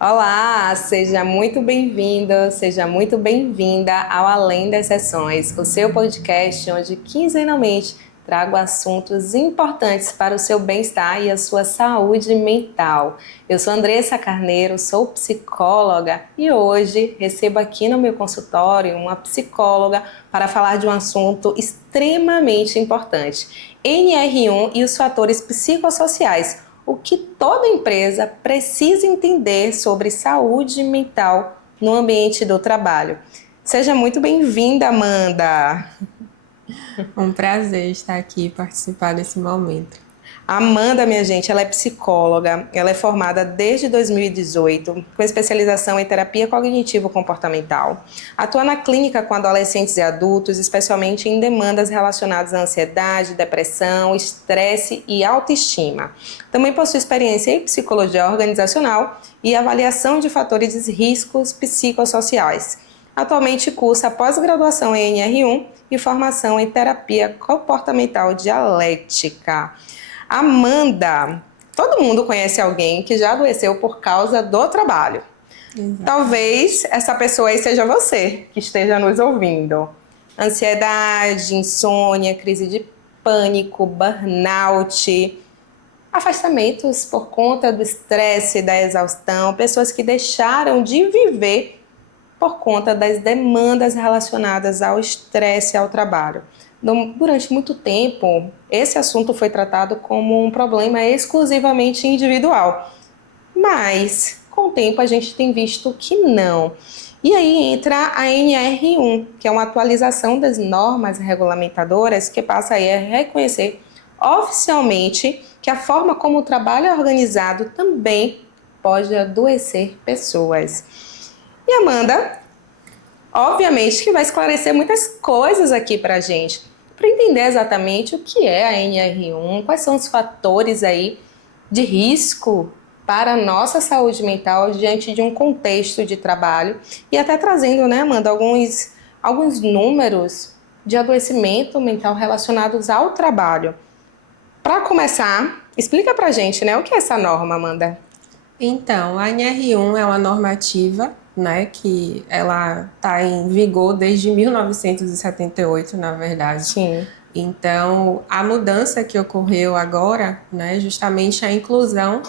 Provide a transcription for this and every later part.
Olá, seja muito bem-vindo, seja muito bem-vinda ao Além das Sessões, o seu podcast onde quinzenalmente trago assuntos importantes para o seu bem-estar e a sua saúde mental. Eu sou Andressa Carneiro, sou psicóloga e hoje recebo aqui no meu consultório uma psicóloga para falar de um assunto extremamente importante: NR1 e os fatores psicossociais. O que toda empresa precisa entender sobre saúde mental no ambiente do trabalho. Seja muito bem-vinda, Amanda. Um prazer estar aqui e participar desse momento. A Amanda, minha gente, ela é psicóloga, ela é formada desde 2018, com especialização em terapia cognitivo-comportamental. Atua na clínica com adolescentes e adultos, especialmente em demandas relacionadas à ansiedade, depressão, estresse e autoestima. Também possui experiência em psicologia organizacional e avaliação de fatores de riscos psicossociais. Atualmente cursa pós-graduação em NR1 e formação em terapia comportamental dialética. Amanda, todo mundo conhece alguém que já adoeceu por causa do trabalho. Exatamente. Talvez essa pessoa aí seja você que esteja nos ouvindo. Ansiedade, insônia, crise de pânico, burnout, afastamentos por conta do estresse, da exaustão, pessoas que deixaram de viver por conta das demandas relacionadas ao estresse e ao trabalho. Durante muito tempo, esse assunto foi tratado como um problema exclusivamente individual, mas com o tempo a gente tem visto que não. E aí entra a NR1, que é uma atualização das normas regulamentadoras que passa aí a reconhecer oficialmente que a forma como o trabalho é organizado também pode adoecer pessoas. E Amanda, obviamente que vai esclarecer muitas coisas aqui para a gente, para entender exatamente o que é a NR1, quais são os fatores aí de risco para a nossa saúde mental diante de um contexto de trabalho e até trazendo, né, Amanda, alguns números de adoecimento mental relacionados ao trabalho. Para começar, explica para a gente, né, o que é essa norma, Amanda? Então, a NR1 é uma normativa, né, que ela está em vigor desde 1978, na verdade. Sim. Então, a mudança que ocorreu agora, né, justamente a inclusão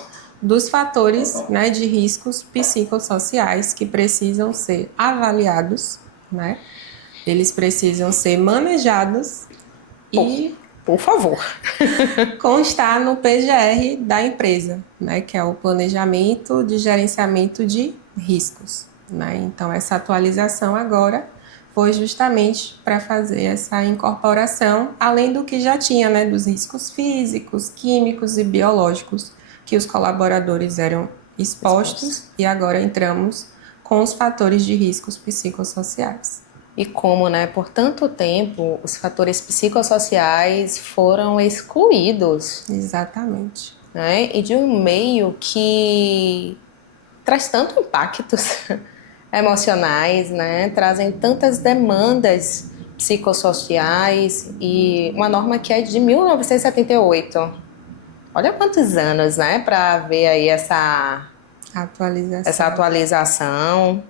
dos fatores, né, de riscos psicossociais que precisam ser avaliados, né? Eles precisam ser manejados Por, e por favor. constar no PGR da empresa, né, que é o Planejamento de Gerenciamento de Riscos, né? Então, essa atualização agora foi justamente para fazer essa incorporação, além do que já tinha, né, dos riscos físicos, químicos e biológicos que os colaboradores eram expostos, e agora entramos com os fatores de riscos psicossociais. E como, né, por tanto tempo os fatores psicossociais foram excluídos, Exatamente. né, e de um meio que traz tanto impactos emocionais, né, trazem tantas demandas psicossociais e uma norma que é de 1978. Olha quantos anos, né, para ver aí essa Atualização. atualização.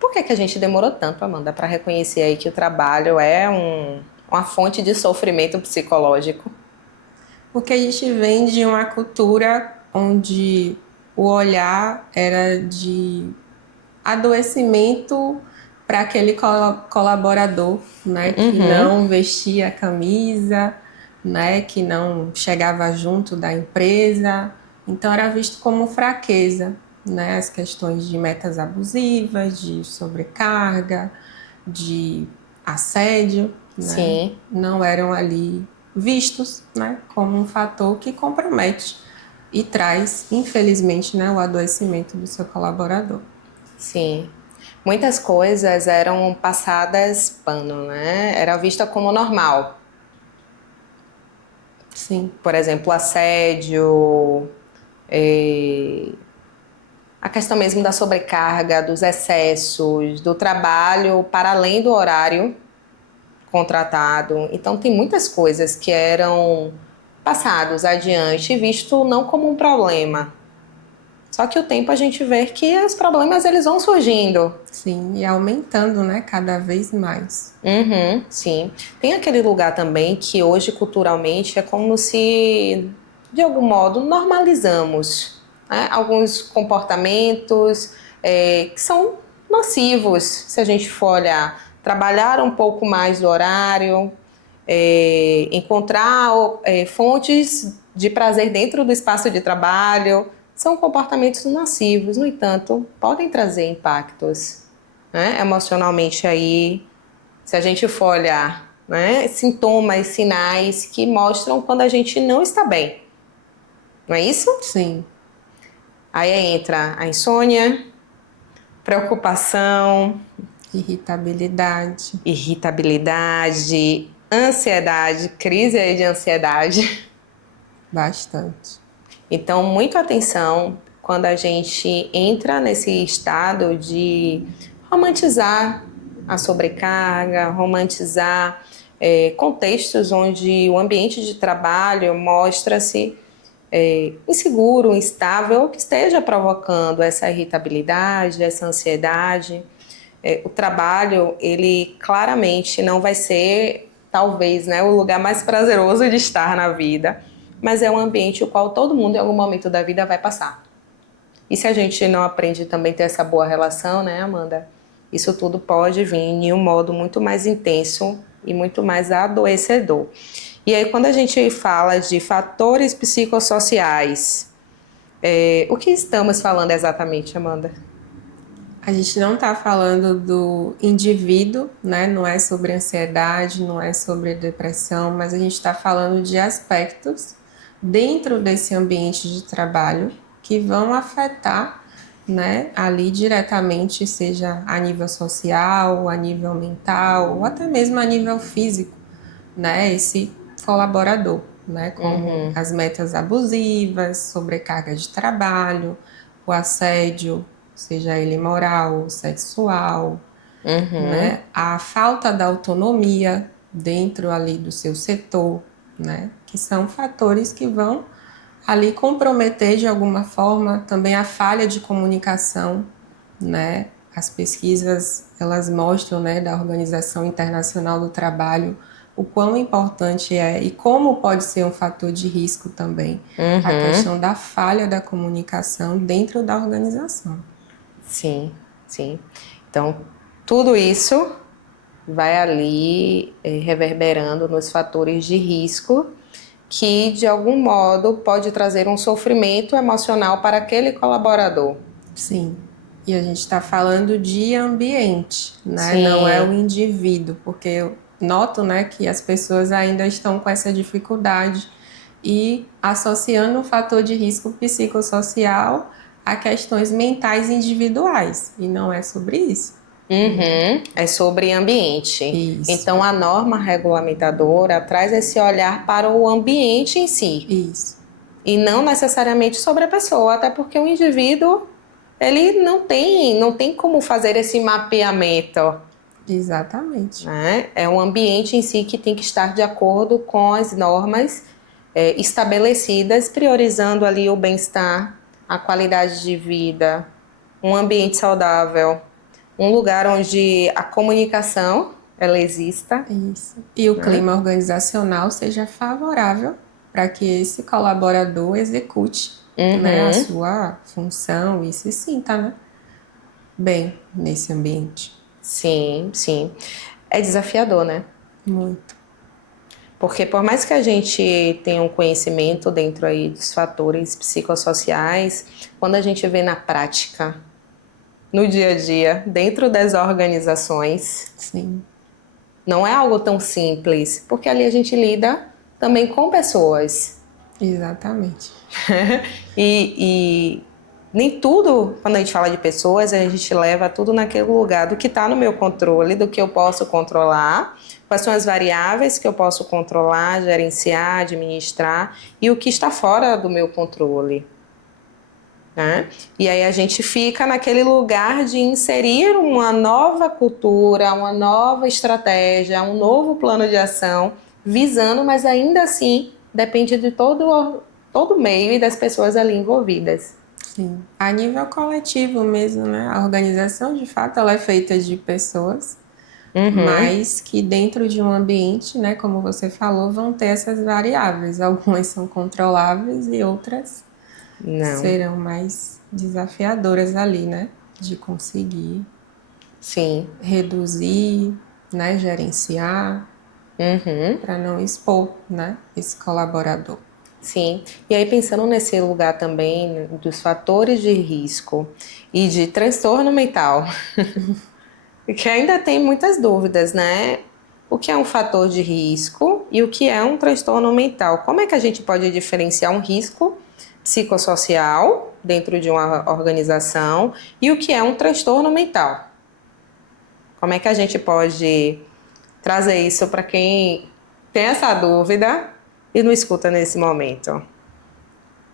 Por que a gente demorou tanto, Amanda, para reconhecer aí que o trabalho é uma fonte de sofrimento psicológico? Porque a gente vem de uma cultura onde o olhar era de adoecimento para aquele colaborador, né, que Uhum. não vestia a camisa, né, que não chegava junto da empresa. Então era visto como fraqueza, né, as questões de metas abusivas, de sobrecarga, de assédio, né, Sim, não eram ali vistos, né, como um fator que compromete e traz, infelizmente, né, o adoecimento do seu colaborador. sim. Muitas coisas eram passadas pano, né? Era vista como normal. Sim, Por exemplo, assédio, eh, a questão mesmo da sobrecarga, dos excessos, do trabalho para além do horário contratado. Então, tem muitas coisas que eram passados adiante, visto não como um problema, Só que o tempo a gente vê que os problemas eles vão surgindo. Sim, e aumentando, né, cada vez mais. Uhum, sim. Tem aquele lugar também que hoje culturalmente é como se, de algum modo, normalizamos, né, alguns comportamentos que são nocivos, se a gente for olhar. Trabalhar um pouco mais do horário, encontrar fontes de prazer dentro do espaço de trabalho, são comportamentos nocivos, no entanto, podem trazer impactos, né, emocionalmente aí, se a gente for olhar, né, sintomas, sinais que mostram quando a gente não está bem, não é isso? Sim, Aí entra a insônia, preocupação, irritabilidade, irritabilidade, ansiedade, crise aí de ansiedade. bastante. Então, muita atenção quando a gente entra nesse estado de romantizar a sobrecarga, romantizar contextos onde o ambiente de trabalho mostra-se inseguro, instável, que esteja provocando essa irritabilidade, essa ansiedade. O trabalho, ele claramente não vai ser, talvez, né, o lugar mais prazeroso de estar na vida, mas é um ambiente o qual todo mundo em algum momento da vida vai passar. E se a gente não aprende também a ter essa boa relação, né, Amanda? Isso tudo pode vir em um modo muito mais intenso e muito mais adoecedor. E aí, quando a gente fala de fatores psicossociais, o que estamos falando exatamente, Amanda? A gente não está falando do indivíduo, né? Não é sobre ansiedade, não é sobre depressão, mas a gente está falando de aspectos dentro desse ambiente de trabalho que vão afetar, né, ali diretamente, seja a nível social, a nível mental, ou até mesmo a nível físico, né? Esse colaborador, né? Como as metas abusivas, sobrecarga de trabalho, o assédio, seja ele moral, sexual, Uhum. né? A falta da autonomia dentro ali do seu setor, né? Que são fatores que vão ali comprometer de alguma forma também a falha de comunicação, né? As pesquisas, elas mostram, né, da Organização Internacional do Trabalho, o quão importante é e como pode ser um fator de risco também a questão da falha da comunicação dentro da organização. Sim, sim. Então, tudo isso vai ali reverberando nos fatores de risco que, de algum modo, pode trazer um sofrimento emocional para aquele colaborador. Sim. E a gente está falando de ambiente, né? Não é o Sim, indivíduo, porque eu noto, né, que as pessoas ainda estão com essa dificuldade e associando o fator de risco psicossocial a questões mentais individuais. E não é sobre isso. é sobre ambiente. Isso, Então, a norma regulamentadora traz esse olhar para o ambiente em si, isso. e não necessariamente sobre a pessoa, até porque o indivíduo ele não tem como fazer esse mapeamento, Exatamente. né? É um ambiente em si que tem que estar de acordo com as normas estabelecidas, priorizando ali o bem-estar, a qualidade de vida, um ambiente saudável, um lugar onde a comunicação ela exista, Isso. E o né? clima organizacional seja favorável para que esse colaborador execute, né, a Uhum. sua função e se sinta, né, bem nesse ambiente. Sim, sim. É desafiador, né? Muito. Porque por mais que a gente tenha um conhecimento dentro aí dos fatores psicossociais, quando a gente vê na prática, no dia a dia, dentro das organizações, Sim, não é algo tão simples, porque ali a gente lida também com pessoas. exatamente. E nem tudo, quando a gente fala de pessoas, a gente leva tudo naquele lugar do que está no meu controle, do que eu posso controlar, quais são as variáveis que eu posso controlar, gerenciar, administrar, e o que está fora do meu controle, né? E aí a gente fica naquele lugar de inserir uma nova cultura, uma nova estratégia, um novo plano de ação, visando, mas ainda assim depende de todo o meio e das pessoas ali envolvidas. Sim. A nível coletivo mesmo, né? A organização, de fato, ela é feita de pessoas, Uhum. mas que dentro de um ambiente, né, como você falou, vão ter essas variáveis. Algumas são controláveis e outras Não. serão mais desafiadoras ali, né? De conseguir Sim. reduzir, né, gerenciar, Uhum. para não expor, né, esse colaborador. Sim. E aí, pensando nesse lugar também dos fatores de risco e de transtorno mental, que ainda tem muitas dúvidas, né? O que é um fator de risco e o que é um transtorno mental? Como é que a gente pode diferenciar um risco psicossocial dentro de uma organização e o que é um transtorno mental? Como é que a gente pode trazer isso para quem tem essa dúvida e não escuta nesse momento?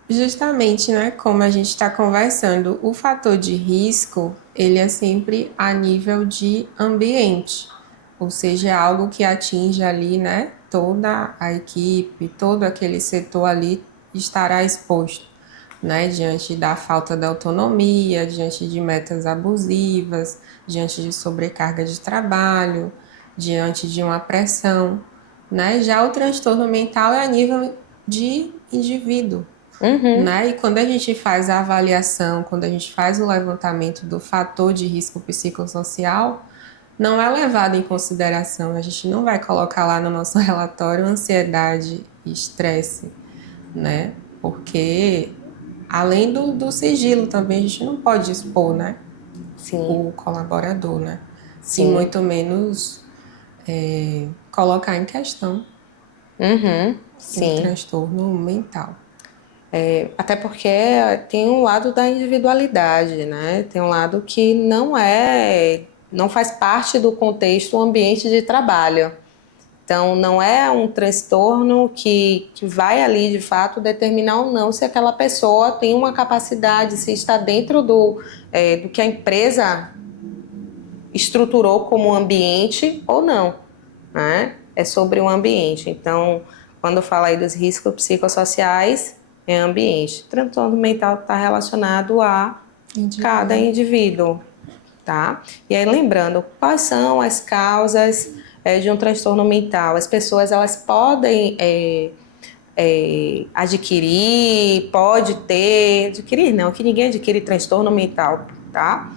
Justamente, né, como a gente está conversando, o fator de risco, ele é sempre a nível de ambiente, ou seja, é algo que atinge ali, né, toda a equipe, todo aquele setor ali estará exposto, né, diante da falta de autonomia, diante de metas abusivas, diante de sobrecarga de trabalho, diante de uma pressão, né? Já o transtorno mental é a nível de indivíduo, Uhum, né? E quando a gente faz a avaliação, quando a gente faz o levantamento do fator de risco psicossocial, não é levado em consideração. A gente não vai colocar lá no nosso relatório ansiedade e estresse, né? Porque além do sigilo também a gente não pode expor, né? sim, O colaborador, né? E sim. muito menos colocar em questão Uhum, o sim. transtorno mental. Até porque tem um lado da individualidade, né? Tem um lado que não faz parte do contexto o ambiente de trabalho. Então, não é um transtorno que vai ali, de fato, determinar ou não se aquela pessoa tem uma capacidade, se está dentro do que a empresa estruturou como ambiente ou não, né? É sobre o ambiente. Então, quando fala aí dos riscos psicossociais, é ambiente. Transtorno mental está relacionado a cada Indivíduo. indivíduo, tá? E aí, lembrando, quais são as causas de um transtorno mental? As pessoas, elas podem adquirir não, que ninguém adquire transtorno mental, tá?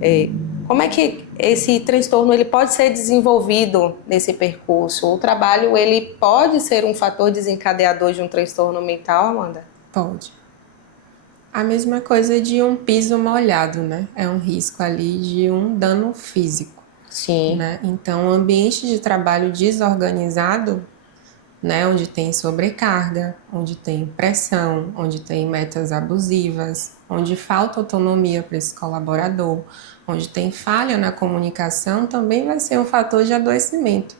É, como é que esse transtorno ele pode ser desenvolvido nesse percurso? O trabalho ele pode ser um fator desencadeador de um transtorno mental, Amanda? Pode. A mesma coisa de um piso molhado, né? É um risco ali de um dano físico, Sim. né? Então, um ambiente de trabalho desorganizado, né, onde tem sobrecarga, onde tem pressão, onde tem metas abusivas, onde falta autonomia para esse colaborador, onde tem falha na comunicação, também vai ser um fator de adoecimento.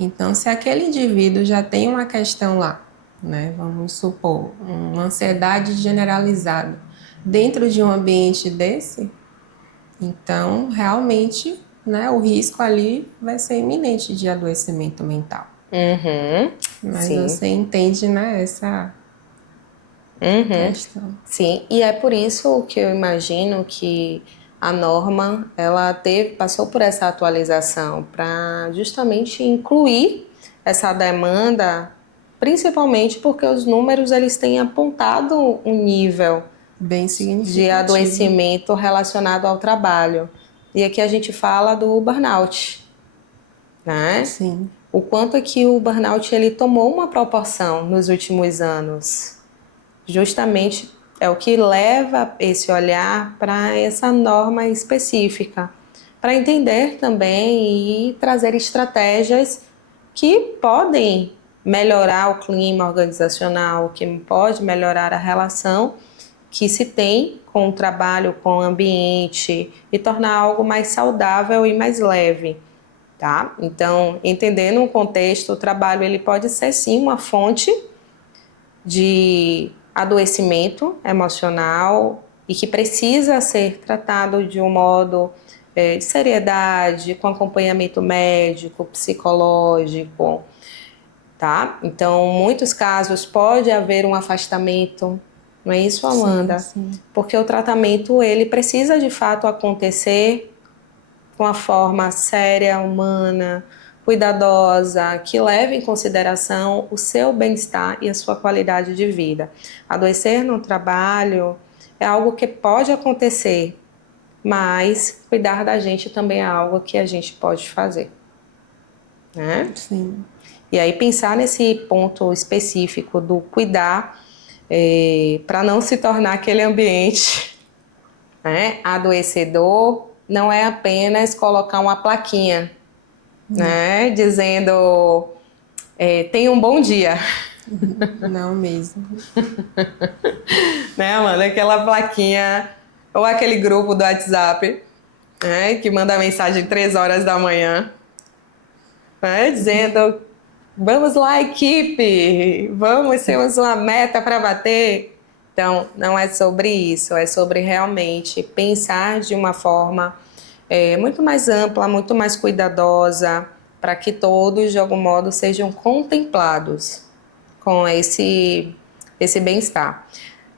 Então, se aquele indivíduo já tem uma questão lá, né, vamos supor, uma ansiedade generalizada, dentro de um ambiente desse, então realmente, né, o risco ali vai ser iminente de adoecimento mental. Uhum. Mas Sim. você entende, né, essa Uhum. questão. Sim. E é por isso que eu imagino que a norma ela passou por essa atualização para justamente incluir essa demanda, principalmente porque os números eles têm apontado um nível Bem de significativo. adoecimento relacionado ao trabalho. E aqui a gente fala do burnout, né? Sim, O quanto é que o burnout ele tomou uma proporção nos últimos anos. Justamente é o que leva esse olhar para essa norma específica, para entender também e trazer estratégias que podem melhorar o clima organizacional, que pode melhorar a relação que se tem com o trabalho, com o ambiente e tornar algo mais saudável e mais leve, tá? Então, entendendo o contexto, o trabalho ele pode ser sim uma fonte de adoecimento emocional e que precisa ser tratado de um modo de seriedade, com acompanhamento médico, psicológico, tá? Então, em muitos casos pode haver um afastamento, Não é isso, Amanda? Sim, sim. Porque o tratamento, ele precisa de fato acontecer com a forma séria, humana, cuidadosa, que leve em consideração o seu bem-estar e a sua qualidade de vida. Adoecer no trabalho é algo que pode acontecer, mas cuidar da gente também é algo que a gente pode fazer, né? Sim. E aí pensar nesse ponto específico do cuidar para não se tornar aquele ambiente, né, adoecedor, não é apenas colocar uma plaquinha, né, dizendo tenha um bom dia, Não mesmo. né, Amanda? Aquela plaquinha ou aquele grupo do WhatsApp, né, que manda mensagem 3 horas da manhã, né, dizendo vamos lá, equipe, temos uma meta para bater. Então, não é sobre isso, é sobre realmente pensar de uma forma muito mais ampla, muito mais cuidadosa, para que todos, de algum modo, sejam contemplados com esse bem-estar.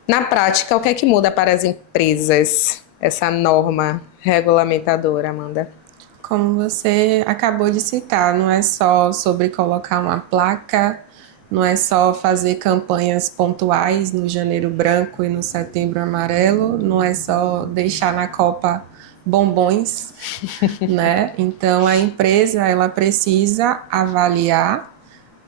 Na prática, o que é que muda para as empresas essa norma regulamentadora, Amanda? Como você acabou de citar, não é só sobre colocar uma placa, não é só fazer campanhas pontuais no Janeiro Branco e no Setembro Amarelo, não é só deixar na copa bombons, né? Então a empresa ela precisa avaliar,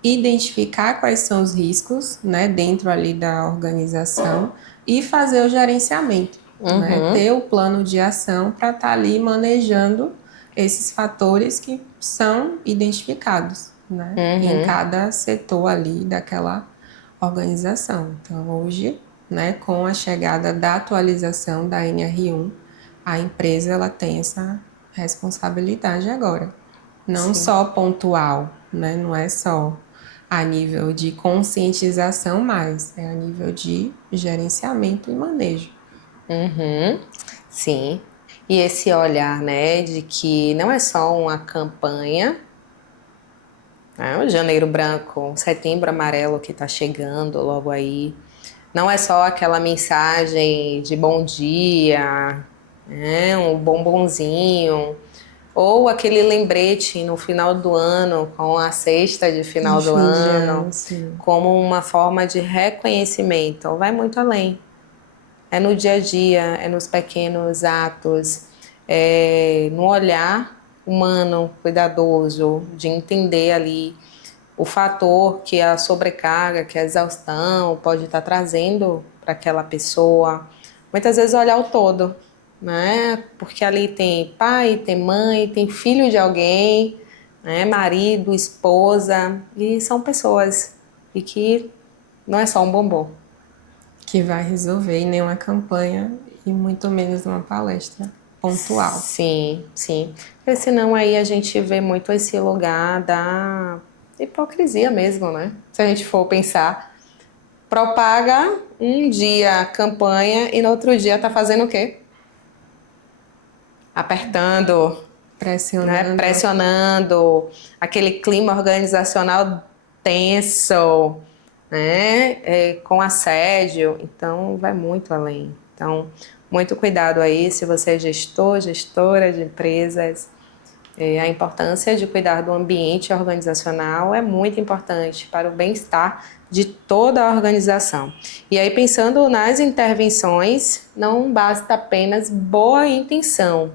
identificar quais são os riscos, né, dentro ali da organização e fazer o gerenciamento, né? Uhum, Ter o plano de ação para estar ali manejando esses fatores que são identificados, né, em uhum, cada setor ali daquela organização. Então, hoje, né, com a chegada da atualização da NR1, a empresa ela tem essa responsabilidade agora. Não sim. só pontual, né? Não é só a nível de conscientização, mas é a nível de gerenciamento e manejo. Uhum, sim. E esse olhar, né, de que não é só uma campanha, né, o Janeiro Branco, o Setembro Amarelo que está chegando logo aí, não é só aquela mensagem de bom dia, né, um bombonzinho, ou aquele lembrete no final do ano, com a cesta de De final do fim de ano, ano, sim. como uma forma de reconhecimento. Vai muito além. É no dia a dia, é nos pequenos atos, é no olhar humano, cuidadoso, de entender ali o fator que a sobrecarga, que a exaustão pode estar trazendo para aquela pessoa. Muitas vezes olhar o todo, né? Porque ali tem pai, tem mãe, tem filho de alguém, né? Marido, esposa, e são pessoas e que não é só um bombom. Que vai resolver em nenhuma campanha e muito menos uma palestra pontual. Sim, sim. Porque senão aí a gente vê muito esse lugar da hipocrisia mesmo, né? Se a gente for pensar, propaga um dia a campanha e no outro dia tá fazendo o quê? Apertando, né? Pressionando. Pressionando, aquele clima organizacional tenso, né? Com assédio. Então, vai muito além. Então, muito cuidado aí se você é gestor, gestora de empresas. A importância de cuidar do ambiente organizacional é muito importante para o bem-estar de toda a organização. E aí, pensando nas intervenções, não basta apenas boa intenção,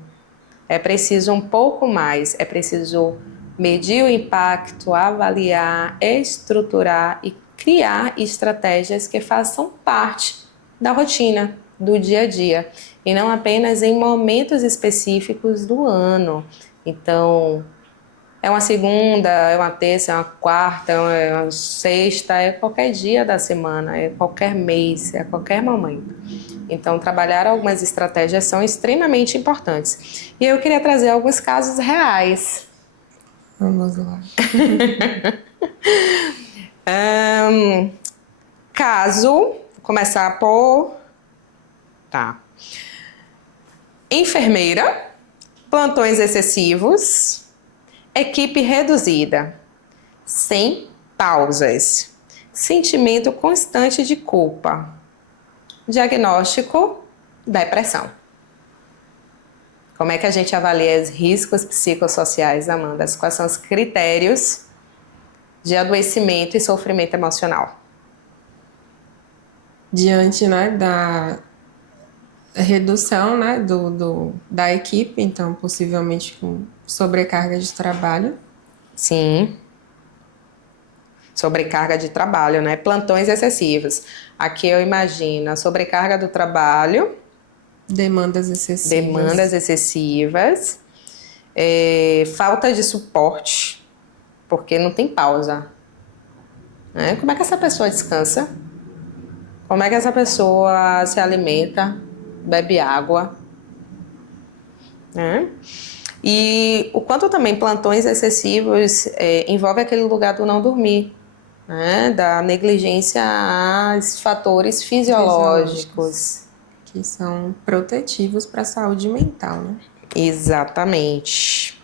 é preciso um pouco mais, é preciso medir o impacto, avaliar, estruturar e criar estratégias que façam parte da rotina, do dia a dia, e não apenas em momentos específicos do ano. Então, é uma segunda, é uma terça, é uma quarta, é uma sexta, é qualquer dia da semana, é qualquer mês, é qualquer momento. Então, trabalhar algumas estratégias são extremamente importantes. E eu queria trazer alguns casos reais. Vamos lá. Caso, vou começar por. Tá. Enfermeira, plantões excessivos, equipe reduzida, sem pausas, sentimento constante de culpa. Diagnóstico da depressão. Como é que a gente avalia os riscos psicossociais, Amanda? Quais são os critérios de adoecimento e sofrimento emocional? Diante, né, da redução, né, da equipe, então possivelmente com sobrecarga de trabalho. Sim. Sobrecarga de trabalho, né? Plantões excessivos. Aqui eu imagino a sobrecarga do trabalho, Demandas excessivas. demandas excessivas, falta de suporte, porque não tem pausa, né? Como é que essa pessoa descansa? Como é que essa pessoa se alimenta, bebe água, né? E o quanto também plantões excessivos envolve aquele lugar do não dormir, né? Da negligência aos fatores fisiológicos. Que são protetivos para a saúde mental, né? Exatamente.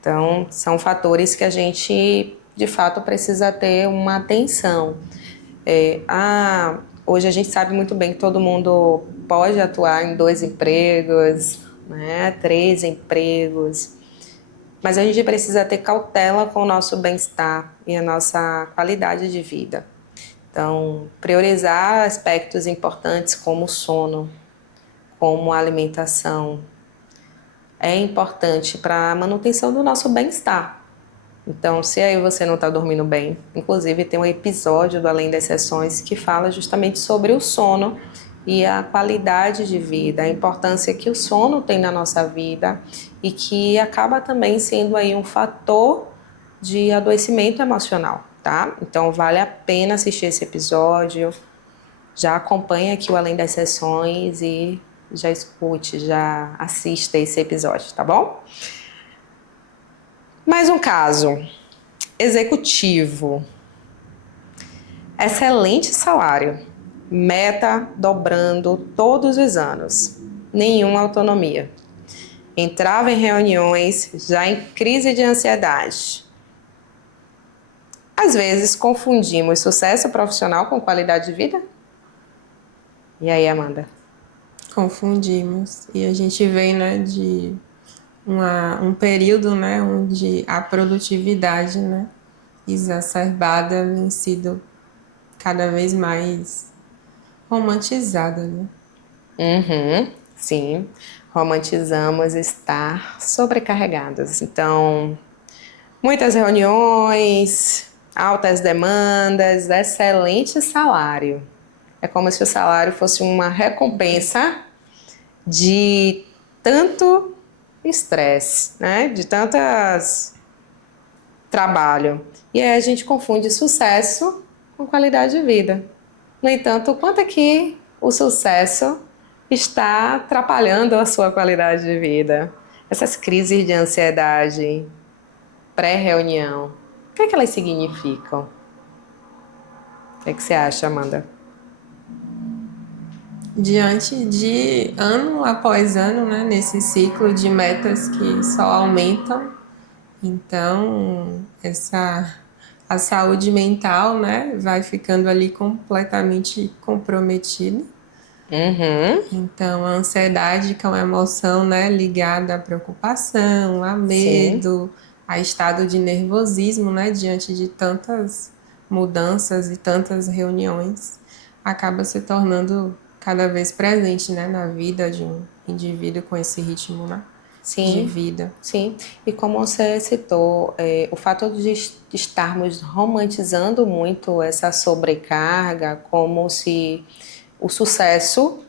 Então, são fatores que a gente, de fato, precisa ter uma atenção. Hoje a gente sabe muito bem que todo mundo pode atuar em 2 empregos, né? 3 empregos. Mas a gente precisa ter cautela com o nosso bem-estar e a nossa qualidade de vida. Então, priorizar aspectos importantes como o sono, como a alimentação, é importante para a manutenção do nosso bem-estar. Então, se aí você não está dormindo bem, inclusive tem um episódio do Além das Sessões que fala justamente sobre o sono e a qualidade de vida, a importância que o sono tem na nossa vida e que acaba também sendo aí um fator de adoecimento emocional, tá? Então, vale a pena assistir esse episódio, já acompanha aqui o Além das Sessões e já escute, já assista esse episódio, tá bom? Mais um caso. Executivo. Excelente salário. Meta dobrando todos os anos. Nenhuma autonomia. Entrava em reuniões já em crise de ansiedade. Às vezes confundimos sucesso profissional com qualidade de vida? E aí, Amanda? Confundimos. E a gente vem, né, de um período, né, onde a produtividade, né, exacerbada vem sido cada vez mais romantizada, né? Sim, romantizamos estar sobrecarregados. Então, muitas reuniões, altas demandas, excelente salário. É como se o salário fosse uma recompensa de tanto estresse, né? De tantas trabalho. E aí a gente confunde sucesso com qualidade de vida. No entanto, o quanto é que o sucesso está atrapalhando a sua qualidade de vida? Essas crises de ansiedade, pré-reunião, o que é que elas significam? O que é que você acha, Amanda? Diante de ano após ano, né, nesse ciclo de metas que só aumentam, então a saúde mental, né, vai ficando ali completamente comprometida. Então, a ansiedade, que é uma emoção, né, ligada à preocupação, a medo, a estado de nervosismo, né, diante de tantas mudanças e tantas reuniões, acaba se tornando cada vez presente, né, na vida de um indivíduo com esse ritmo, né, de vida. Sim, e como você citou, o fato de estarmos romantizando muito essa sobrecarga, como se o sucesso,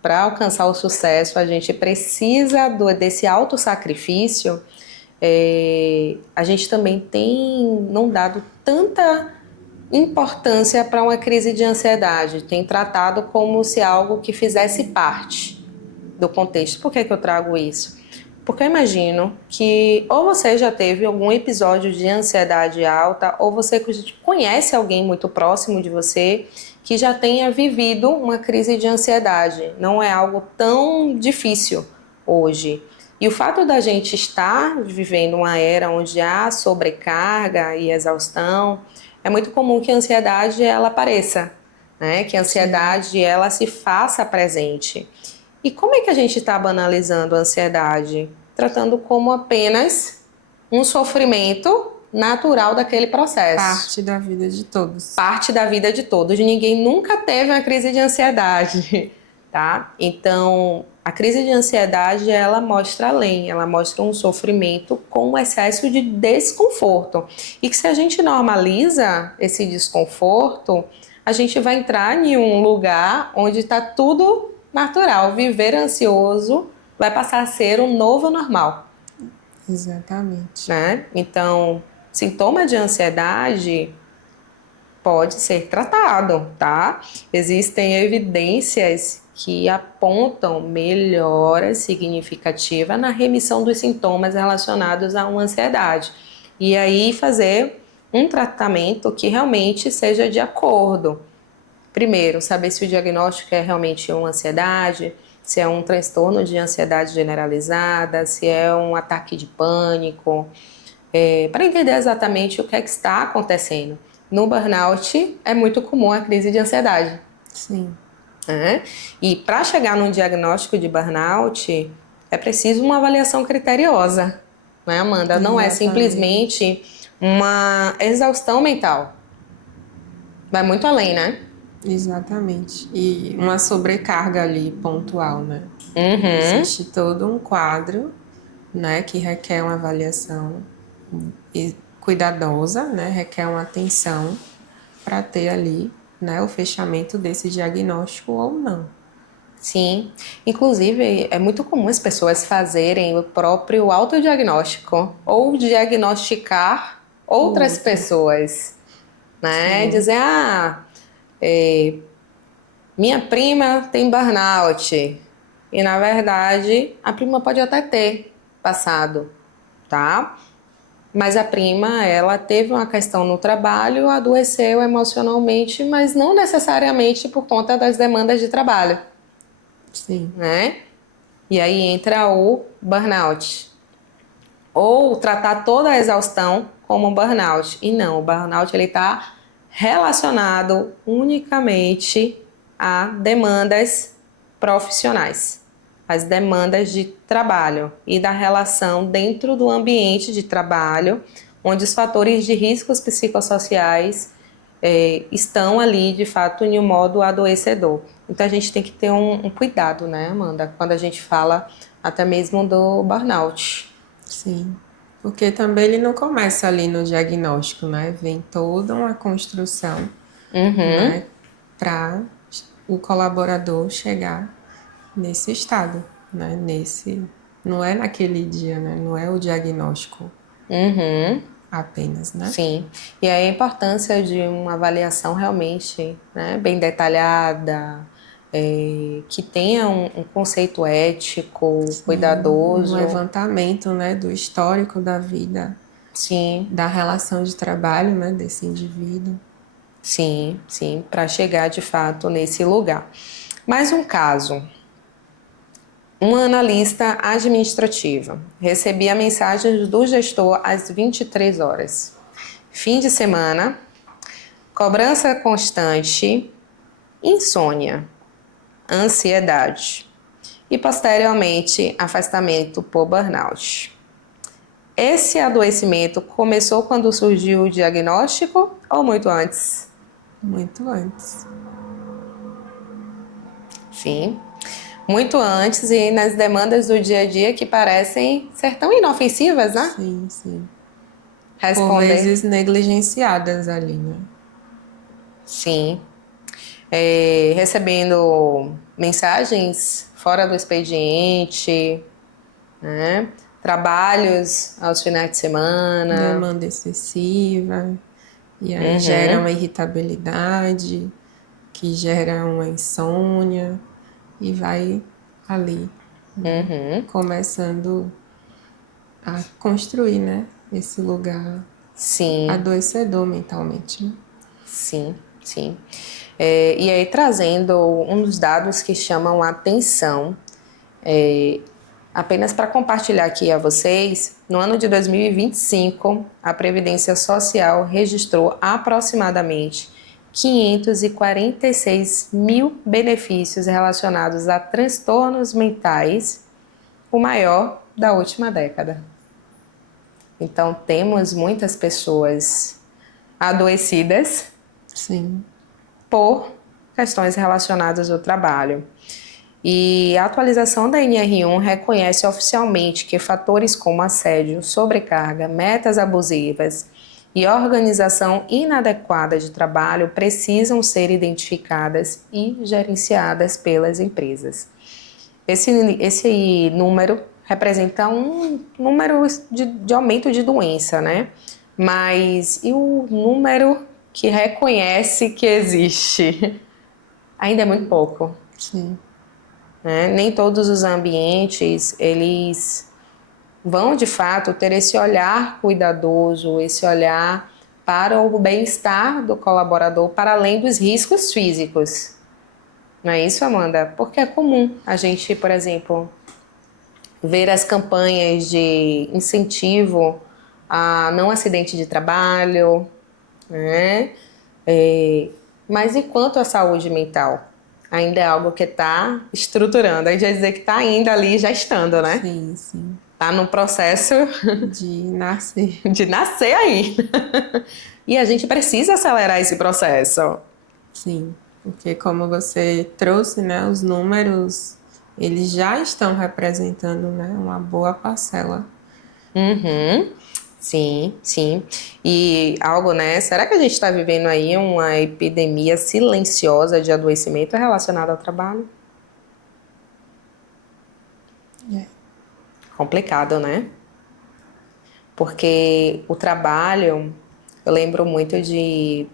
para alcançar o sucesso, a gente precisa desse autossacrifício, a gente também tem não dado tanta importância para uma crise de ansiedade, tem tratado como se algo que fizesse parte do contexto. Por que eu trago isso? Porque eu imagino que ou você já teve algum episódio de ansiedade alta, ou você conhece alguém muito próximo de você que já tenha vivido uma crise de ansiedade. Não é algo tão difícil hoje. E o fato da gente estar vivendo uma era onde há sobrecarga e exaustão, é muito comum que a ansiedade ela apareça, né? Que a ansiedade, ela se faça presente. E como é que a gente está banalizando a ansiedade? Tratando como apenas um sofrimento natural daquele processo. Parte da vida de todos. Parte da vida de todos. Ninguém nunca teve uma crise de ansiedade, tá? Então, a crise de ansiedade, ela mostra além, ela mostra um sofrimento com um excesso de desconforto. E que se a gente normaliza esse desconforto, a gente vai entrar em um lugar onde está tudo natural. Viver ansioso vai passar a ser um novo normal. Exatamente. Né? Então, sintoma de ansiedade pode ser tratado, tá? Existem evidências que apontam melhora significativa na remissão dos sintomas relacionados a uma ansiedade. E aí fazer um tratamento que realmente seja de acordo. Primeiro, saber se o diagnóstico é realmente uma ansiedade, se é um transtorno de ansiedade generalizada, se é um ataque de pânico, para entender exatamente o que é que está acontecendo. No burnout, é muito comum a crise de ansiedade. Sim. E para chegar num diagnóstico de burnout, é preciso uma avaliação criteriosa, né, Amanda? Não é simplesmente uma exaustão mental. Vai muito além, né? Exatamente. E uma sobrecarga ali pontual, né? Existe todo um quadro, né, que requer uma avaliação cuidadosa, né? Requer uma atenção para ter ali, né, o fechamento desse diagnóstico ou não. Sim, inclusive é muito comum as pessoas fazerem o próprio autodiagnóstico ou diagnosticar outras pessoas, né? Sim. Dizer, minha prima tem burnout e na verdade a prima pode até ter passado, tá? Mas a prima, ela teve uma questão no trabalho, adoeceu emocionalmente, mas não necessariamente por conta das demandas de trabalho. Sim. Né? E aí entra o burnout. Ou tratar toda a exaustão como um burnout. E não, o burnout ele está relacionado unicamente a demandas profissionais, as demandas de trabalho e da relação dentro do ambiente de trabalho, onde os fatores de riscos psicossociais estão ali, de fato, em um modo adoecedor. Então, a gente tem que ter um cuidado, né, Amanda, quando a gente fala até mesmo do burnout. Sim, porque também ele não começa ali no diagnóstico, né? Vem toda uma construção, né, para o colaborador chegar nesse estado, né? Não é naquele dia, né? Não é o diagnóstico apenas, né? Sim, e aí a importância de uma avaliação realmente, né, bem detalhada, que tenha um conceito ético, cuidadoso. Um levantamento, né, do histórico da vida, Sim, da relação de trabalho, né, desse indivíduo. sim, para chegar de fato nesse lugar. Mais um caso. Uma analista administrativa recebia mensagens do gestor às 23 horas. Fim de semana, cobrança constante, insônia, ansiedade e, posteriormente, afastamento por burnout. Esse adoecimento começou quando surgiu o diagnóstico ou muito antes? Muito antes. Sim, muito antes e nas demandas do dia a dia que parecem ser tão inofensivas, né? Sim, sim. Responder. Por vezes negligenciadas ali, né? Sim. Recebendo mensagens fora do expediente, né? Trabalhos aos finais de semana. Demanda excessiva, e aí gera uma irritabilidade, que gera uma insônia, e vai ali, né? Começando a construir, né? Esse lugar Sim, adoecedor mentalmente, né? sim. E aí trazendo um dos dados que chamam a atenção, apenas para compartilhar aqui a vocês, no ano de 2025, a Previdência Social registrou aproximadamente 546 mil benefícios relacionados a transtornos mentais, o maior da última década. Então, temos muitas pessoas adoecidas, Sim. por questões relacionadas ao trabalho. E a atualização da NR1 reconhece oficialmente que fatores como assédio, sobrecarga, metas abusivas e organização inadequada de trabalho precisam ser identificadas e gerenciadas pelas empresas. Esse número representa um número de aumento de doença, né? Mas e o número que reconhece que existe? Ainda é muito pouco. Sim. Né? Nem todos os ambientes, eles vão de fato ter esse olhar cuidadoso, esse olhar para o bem-estar do colaborador, para além dos riscos físicos. Não é isso, Amanda? Porque é comum a gente, por exemplo, ver as campanhas de incentivo a não acidente de trabalho, né? Mas e quanto à saúde mental? Ainda é algo que está estruturando. A gente vai dizer que está ainda ali, já estando, né? Sim, sim. Está no processo De nascer. de nascer ainda. E a gente precisa acelerar esse processo. Sim, porque como você trouxe, né, os números, eles já estão representando, né, uma boa parcela. Uhum. Sim, sim. E algo, né? Será que a gente está vivendo aí uma epidemia silenciosa de adoecimento relacionado ao trabalho? É. Complicado, né? Porque o trabalho, eu lembro muito de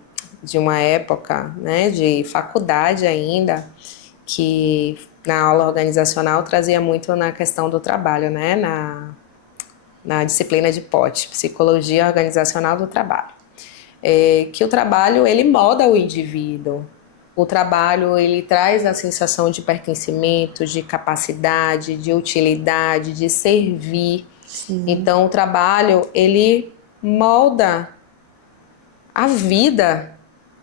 uma época, né, de faculdade ainda, que na aula organizacional trazia muito na questão do trabalho, né, na disciplina de POT, Psicologia Organizacional do Trabalho. Que o trabalho, ele molda o indivíduo. O trabalho, ele traz a sensação de pertencimento, de capacidade, de utilidade, de servir. Sim, Então, o trabalho, ele molda a vida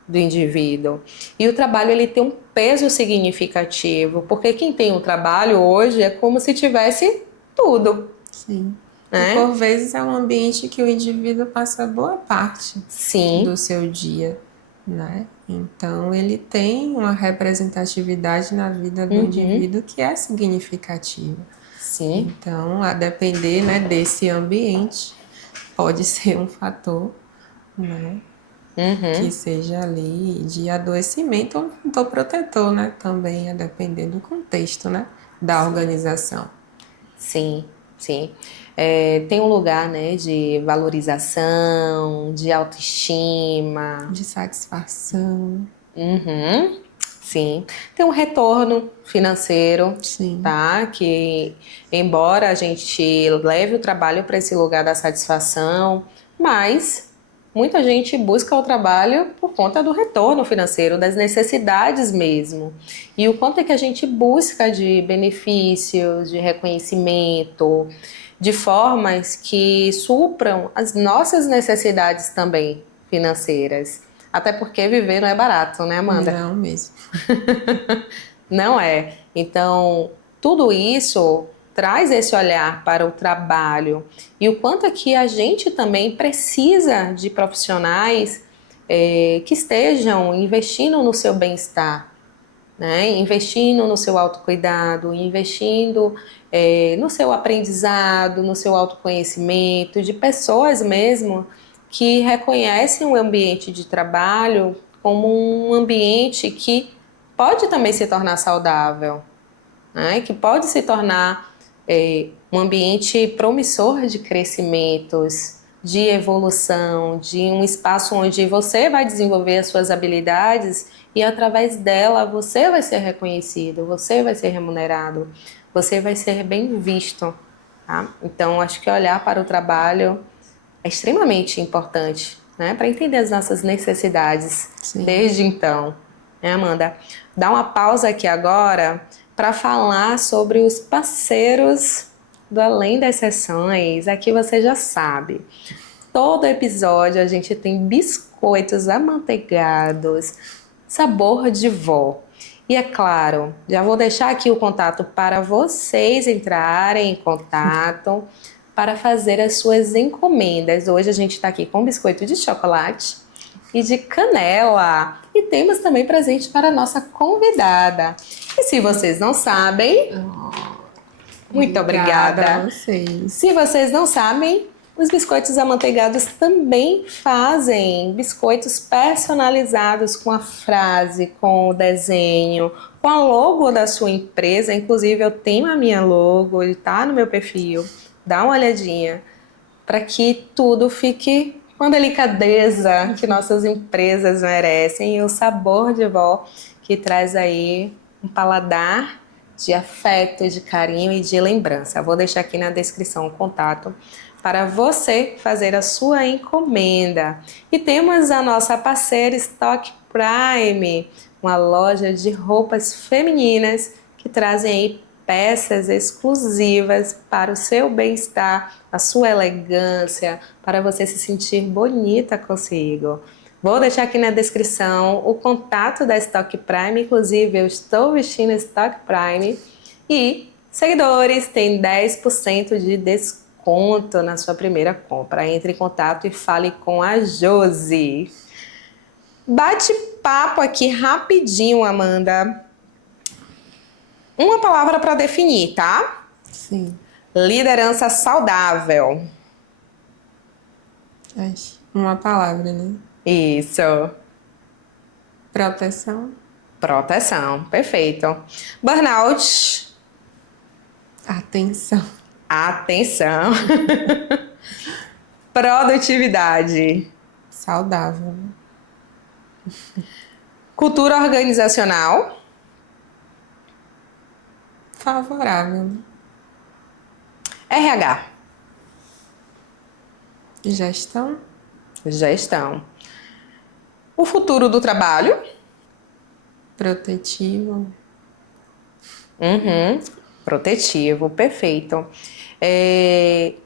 do indivíduo. E o trabalho, ele tem um peso significativo, porque quem tem o trabalho hoje é como se tivesse tudo, sim. E né? por vezes é um ambiente que o indivíduo passa boa parte Sim, do seu dia, né? Então ele tem uma representatividade na vida do indivíduo que é significativa. sim. Então, a depender, né, desse ambiente, pode ser um fator, né, que seja ali de adoecimento ou um fator protetor, né, também a depender do contexto, né, da organização. Sim, sim. Tem um lugar, né, de valorização, de autoestima. De satisfação, Uhum, sim. Tem um retorno financeiro, sim, tá? Que, embora a gente leve o trabalho para esse lugar da satisfação, mas muita gente busca o trabalho por conta do retorno financeiro, das necessidades mesmo. E o quanto é que a gente busca de benefícios, de reconhecimento, de formas que supram as nossas necessidades também financeiras. Até porque viver não é barato, né, Amanda? não mesmo. Não é. Então, tudo isso traz esse olhar para o trabalho e o quanto é que a gente também precisa de profissionais que estejam investindo no seu bem-estar, né? Investindo no seu autocuidado, investindo no seu aprendizado, no seu autoconhecimento, de pessoas mesmo que reconhecem o ambiente de trabalho como um ambiente que pode também se tornar saudável, né? Que pode se tornar um ambiente promissor de crescimentos, de evolução, de um espaço onde você vai desenvolver as suas habilidades e através dela você vai ser reconhecido, você vai ser remunerado, você vai ser bem visto, tá? Então, acho que olhar para o trabalho é extremamente importante, né? Para entender as nossas necessidades Sim. desde então, né, Amanda? Dá uma pausa aqui agora para falar sobre os parceiros do Além das Sessões. Aqui você já sabe. todo episódio a gente tem biscoitos amanteigados, sabor de vó. E é claro, já vou deixar aqui o contato para vocês entrarem em contato para fazer as suas encomendas. Hoje a gente está aqui com biscoito de chocolate e de canela. E temos também presente para a nossa convidada. E se vocês não sabem... Muito obrigada a vocês. Se vocês não sabem, os biscoitos amanteigados também fazem biscoitos personalizados com a frase, com o desenho, com a logo da sua empresa. Inclusive, eu tenho a minha logo, ele está no meu perfil. Dá uma olhadinha para que tudo fique com a delicadeza que nossas empresas merecem e o sabor de vó que traz aí um paladar de afeto, de carinho e de lembrança. Vou deixar aqui na descrição o contato para você fazer a sua encomenda. E temos a nossa parceira Stock Prime, uma loja de roupas femininas que trazem aí peças exclusivas para o seu bem-estar, a sua elegância, para você se sentir bonita consigo. Vou deixar aqui na descrição o contato da Stock Prime, inclusive eu estou vestindo Stock Prime e seguidores têm 10% de desconto na sua primeira compra. Entre em contato e fale com a Josi. Bate-papo aqui rapidinho, Amanda. Uma palavra para definir, tá? Sim. Liderança saudável. Uma palavra, né? Isso. Proteção. Proteção, perfeito. Burnout. Atenção. Atenção. Produtividade. Saudável. Cultura organizacional. Favorável. RH. Gestão. Gestão. O futuro do trabalho. Protetivo. Protetivo, perfeito.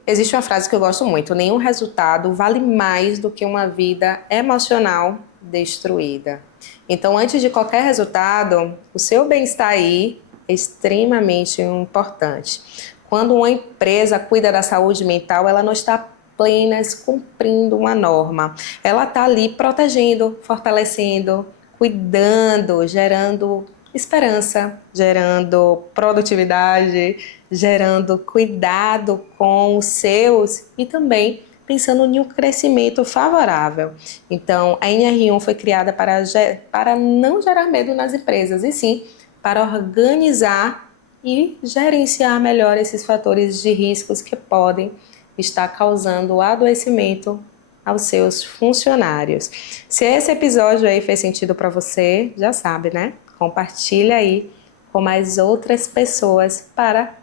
Existe uma frase que eu gosto muito: nenhum resultado vale mais do que uma vida emocional destruída. Então, antes de qualquer resultado, o seu bem-estar aí é extremamente importante. Quando uma empresa cuida da saúde mental, ela não está apenas cumprindo uma norma. Ela está ali protegendo, fortalecendo, cuidando, gerando esperança, gerando produtividade, gerando cuidado com os seus e também pensando em um crescimento favorável. Então, a NR1 foi criada para não gerar medo nas empresas, e sim para organizar e gerenciar melhor esses fatores de riscos que podem estar causando adoecimento aos seus funcionários. Se esse episódio aí fez sentido para você, já sabe, né? Compartilha aí com mais outras pessoas para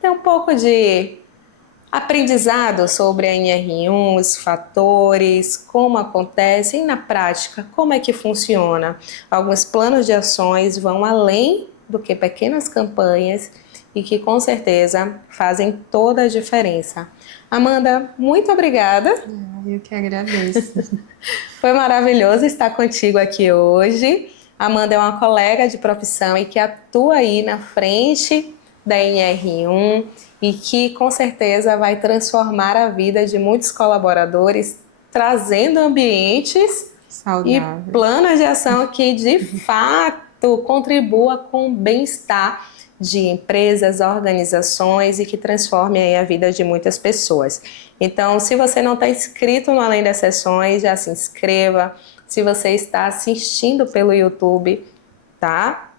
ter um pouco de aprendizado sobre a NR1, os fatores, como acontece e na prática, como é que funciona. Alguns planos de ações vão além do que pequenas campanhas e que com certeza fazem toda a diferença. Amanda, muito obrigada. Eu que agradeço. Foi maravilhoso estar contigo aqui hoje. Amanda é uma colega de profissão e que atua aí na frente da NR1 e que com certeza vai transformar a vida de muitos colaboradores, trazendo ambientes saudáveis e planos de ação que de fato contribua com o bem-estar de empresas, organizações e que transforme aí a vida de muitas pessoas. Então, se você não está inscrito no Além das Sessões, já se inscreva. Se você está assistindo pelo YouTube, tá?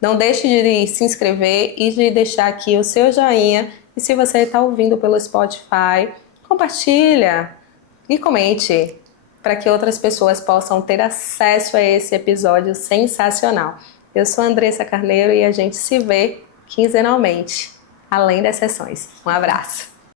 Não deixe de se inscrever e de deixar aqui o seu joinha. E se você está ouvindo pelo Spotify, compartilha e comente para que outras pessoas possam ter acesso a esse episódio sensacional. Eu sou a Andressa Carneiro e a gente se vê quinzenalmente, além das sessões. Um abraço!